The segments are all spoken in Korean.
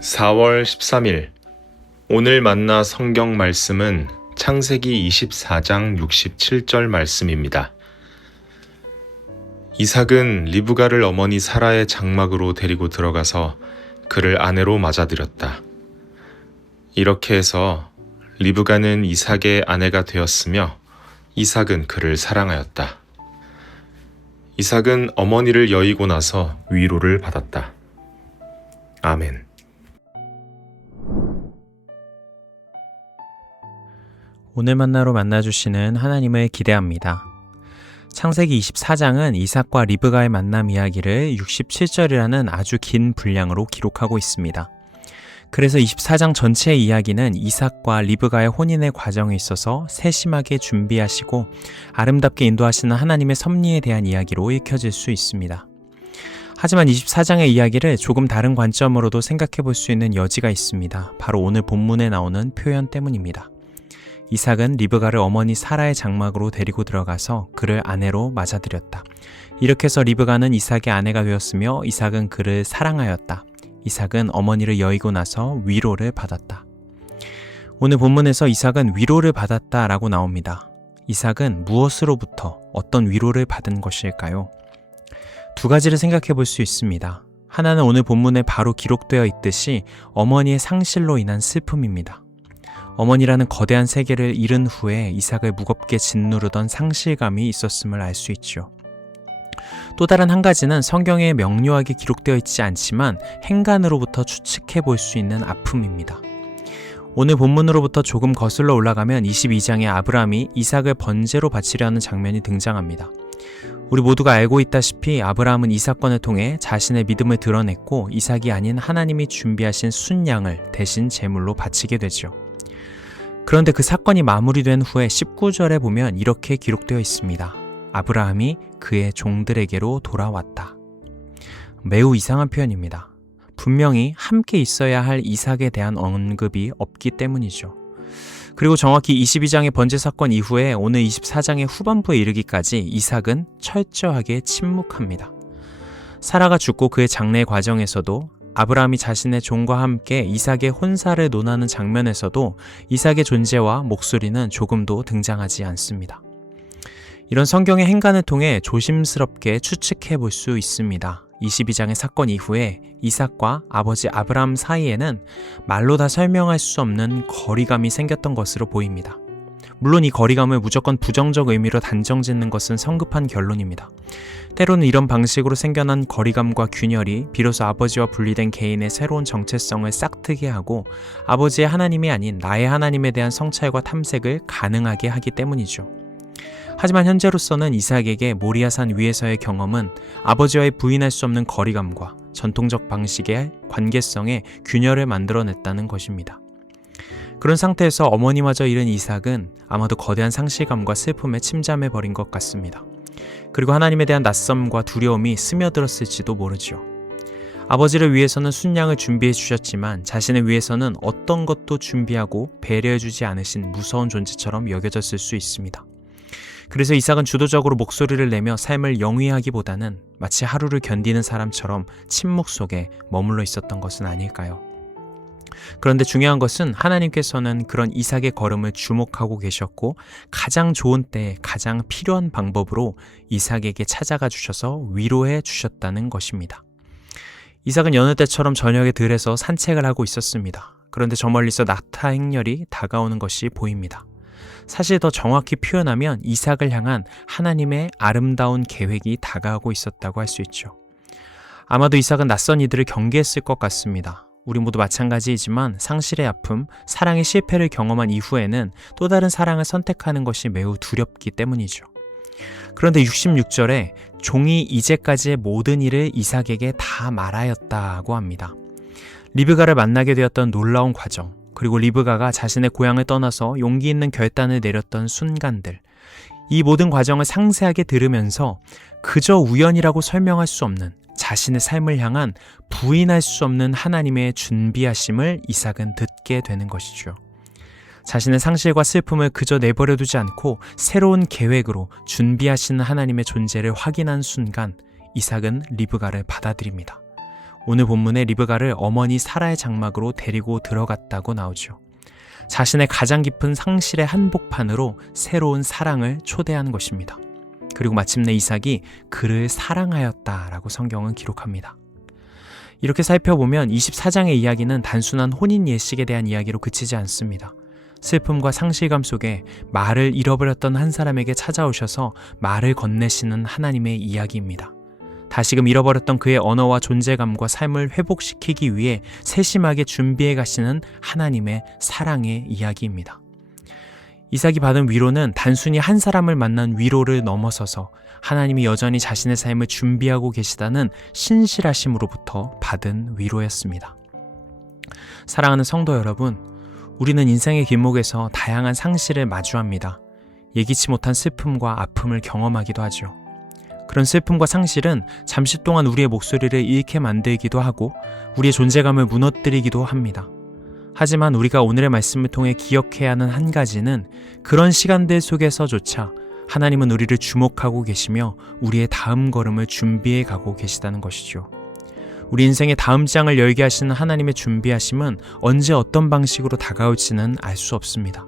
4월 13일 오늘 만나 성경 말씀은 창세기 24장 67절 말씀입니다. 이삭은 리브가를 어머니 사라의 장막으로 데리고 들어가서 그를 아내로 맞아들였다. 이렇게 해서 리브가는 이삭의 아내가 되었으며 이삭은 그를 사랑하였다. 이삭은 어머니를 여의고 나서 위로를 받았다. 아멘. 오늘 만나로 만나주시는 하나님을 기대합니다. 창세기 24장은 이삭과 리브가의 만남 이야기를 67절이라는 아주 긴 분량으로 기록하고 있습니다. 그래서 24장 전체의 이야기는 이삭과 리브가의 혼인의 과정에 있어서 세심하게 준비하시고 아름답게 인도하시는 하나님의 섭리에 대한 이야기로 읽혀질 수 있습니다. 하지만 24장의 이야기를 조금 다른 관점으로도 생각해 볼 수 있는 여지가 있습니다. 바로 오늘 본문에 나오는 표현 때문입니다. 이삭은 리브가를 어머니 사라의 장막으로 데리고 들어가서 그를 아내로 맞아들였다. 이렇게 해서 리브가는 이삭의 아내가 되었으며 이삭은 그를 사랑하였다. 이삭은 어머니를 여의고 나서 위로를 받았다. 오늘 본문에서 이삭은 위로를 받았다라고 나옵니다. 이삭은 무엇으로부터 어떤 위로를 받은 것일까요? 두 가지를 생각해 볼 수 있습니다. 하나는 오늘 본문에 바로 기록되어 있듯이 어머니의 상실로 인한 슬픔입니다. 어머니라는 거대한 세계를 잃은 후에 이삭을 무겁게 짓누르던 상실감이 있었음을 알 수 있죠. 또 다른 한 가지는 성경에 명료하게 기록되어 있지 않지만 행간으로부터 추측해 볼 수 있는 아픔입니다. 오늘 본문으로부터 조금 거슬러 올라가면 22장에 아브라함이 이삭을 번제로 바치려 하는 장면이 등장합니다. 우리 모두가 알고 있다시피 아브라함은 이 사건을 통해 자신의 믿음을 드러냈고 이삭이 아닌 하나님이 준비하신 순양을 대신 제물로 바치게 되죠. 그런데 그 사건이 마무리된 후에 19절에 보면 이렇게 기록되어 있습니다. 아브라함이 그의 종들에게로 돌아왔다. 매우 이상한 표현입니다. 분명히 함께 있어야 할 이삭에 대한 언급이 없기 때문이죠. 그리고 정확히 22장의 번제 사건 이후에 오늘 24장의 후반부에 이르기까지 이삭은 철저하게 침묵합니다. 사라가 죽고 그의 장례 과정에서도 아브라함이 자신의 종과 함께 이삭의 혼사를 논하는 장면에서도 이삭의 존재와 목소리는 조금도 등장하지 않습니다. 이런 성경의 행간을 통해 조심스럽게 추측해 볼 수 있습니다. 22장의 사건 이후에 이삭과 아버지 아브라함 사이에는 말로 다 설명할 수 없는 거리감이 생겼던 것으로 보입니다. 물론 이 거리감을 무조건 부정적 의미로 단정짓는 것은 성급한 결론입니다. 때로는 이런 방식으로 생겨난 거리감과 균열이 비로소 아버지와 분리된 개인의 새로운 정체성을 싹트게 하고 아버지의 하나님이 아닌 나의 하나님에 대한 성찰과 탐색을 가능하게 하기 때문이죠. 하지만 현재로서는 이삭에게 모리아산 위에서의 경험은 아버지와의 부인할 수 없는 거리감과 전통적 방식의 관계성에 균열을 만들어냈다는 것입니다. 그런 상태에서 어머니마저 잃은 이삭은 아마도 거대한 상실감과 슬픔에 침잠해버린 것 같습니다. 그리고 하나님에 대한 낯섦과 두려움이 스며들었을지도 모르죠. 아버지를 위해서는 순양을 준비해 주셨지만 자신을 위해서는 어떤 것도 준비하고 배려해 주지 않으신 무서운 존재처럼 여겨졌을 수 있습니다. 그래서 이삭은 주도적으로 목소리를 내며 삶을 영위하기보다는 마치 하루를 견디는 사람처럼 침묵 속에 머물러 있었던 것은 아닐까요? 그런데 중요한 것은 하나님께서는 그런 이삭의 걸음을 주목하고 계셨고 가장 좋은 때에 가장 필요한 방법으로 이삭에게 찾아가 주셔서 위로해 주셨다는 것입니다. 이삭은 여느 때처럼 저녁에 들에서 산책을 하고 있었습니다. 그런데 저 멀리서 낙타 행렬이 다가오는 것이 보입니다. 사실 더 정확히 표현하면 이삭을 향한 하나님의 아름다운 계획이 다가오고 있었다고 할 수 있죠. 아마도 이삭은 낯선 이들을 경계했을 것 같습니다. 우리 모두 마찬가지이지만 상실의 아픔, 사랑의 실패를 경험한 이후에는 또 다른 사랑을 선택하는 것이 매우 두렵기 때문이죠. 그런데 66절에 종이 이제까지의 모든 일을 이삭에게 다 말하였다고 합니다. 리브가를 만나게 되었던 놀라운 과정, 그리고 리브가가 자신의 고향을 떠나서 용기 있는 결단을 내렸던 순간들, 이 모든 과정을 상세하게 들으면서 그저 우연이라고 설명할 수 없는 자신의 삶을 향한 부인할 수 없는 하나님의 준비하심을 이삭은 듣게 되는 것이죠. 자신의 상실과 슬픔을 그저 내버려 두지 않고 새로운 계획으로 준비하시는 하나님의 존재를 확인한 순간 이삭은 리브가를 받아들입니다. 오늘 본문에 리브가를 어머니 사라의 장막으로 데리고 들어갔다고 나오죠. 자신의 가장 깊은 상실의 한복판으로 새로운 사랑을 초대하는 것입니다. 그리고 마침내 이삭이 그를 사랑하였다라고 성경은 기록합니다. 이렇게 살펴보면 24장의 이야기는 단순한 혼인 예식에 대한 이야기로 그치지 않습니다. 슬픔과 상실감 속에 말을 잃어버렸던 한 사람에게 찾아오셔서 말을 건네시는 하나님의 이야기입니다. 다시금 잃어버렸던 그의 언어와 존재감과 삶을 회복시키기 위해 세심하게 준비해 가시는 하나님의 사랑의 이야기입니다. 이삭이 받은 위로는 단순히 한 사람을 만난 위로를 넘어서서 하나님이 여전히 자신의 삶을 준비하고 계시다는 신실하심으로부터 받은 위로였습니다. 사랑하는 성도 여러분, 우리는 인생의 길목에서 다양한 상실을 마주합니다. 예기치 못한 슬픔과 아픔을 경험하기도 하죠. 그런 슬픔과 상실은 잠시 동안 우리의 목소리를 잃게 만들기도 하고 우리의 존재감을 무너뜨리기도 합니다. 하지만 우리가 오늘의 말씀을 통해 기억해야 하는 한 가지는 그런 시간들 속에서조차 하나님은 우리를 주목하고 계시며 우리의 다음 걸음을 준비해 가고 계시다는 것이죠. 우리 인생의 다음 장을 열게 하시는 하나님의 준비하심은 언제 어떤 방식으로 다가올지는 알 수 없습니다.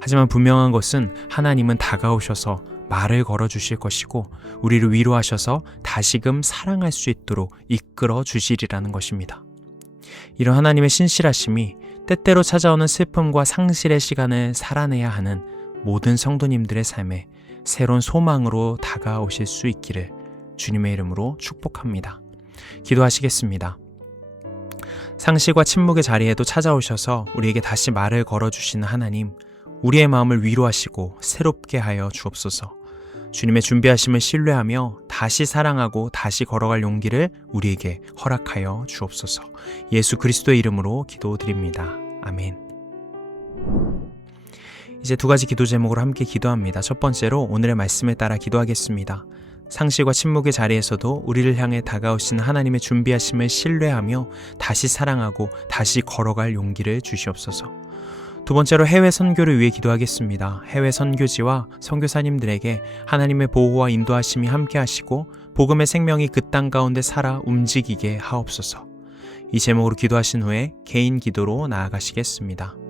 하지만 분명한 것은 하나님은 다가오셔서 말을 걸어주실 것이고 우리를 위로하셔서 다시금 사랑할 수 있도록 이끌어 주시리라는 것입니다. 이런 하나님의 신실하심이 때때로 찾아오는 슬픔과 상실의 시간을 살아내야 하는 모든 성도님들의 삶에 새로운 소망으로 다가오실 수 있기를 주님의 이름으로 축복합니다. 기도하시겠습니다. 상실과 침묵의 자리에도 찾아오셔서 우리에게 다시 말을 걸어주시는 하나님, 우리의 마음을 위로하시고 새롭게 하여 주옵소서. 주님의 준비하심을 신뢰하며 다시 사랑하고 다시 걸어갈 용기를 우리에게 허락하여 주옵소서. 예수 그리스도의 이름으로 기도드립니다. 아멘. 이제 두 가지 기도 제목으로 함께 기도합니다. 첫 번째로 오늘의 말씀에 따라 기도하겠습니다. 상실과 침묵의 자리에서도 우리를 향해 다가오시는 하나님의 준비하심을 신뢰하며 다시 사랑하고 다시 걸어갈 용기를 주시옵소서. 두 번째로 해외 선교를 위해 기도하겠습니다. 해외 선교지와 선교사님들에게 하나님의 보호와 인도하심이 함께 하시고 복음의 생명이 그 땅 가운데 살아 움직이게 하옵소서. 이 제목으로 기도하신 후에 개인 기도로 나아가시겠습니다.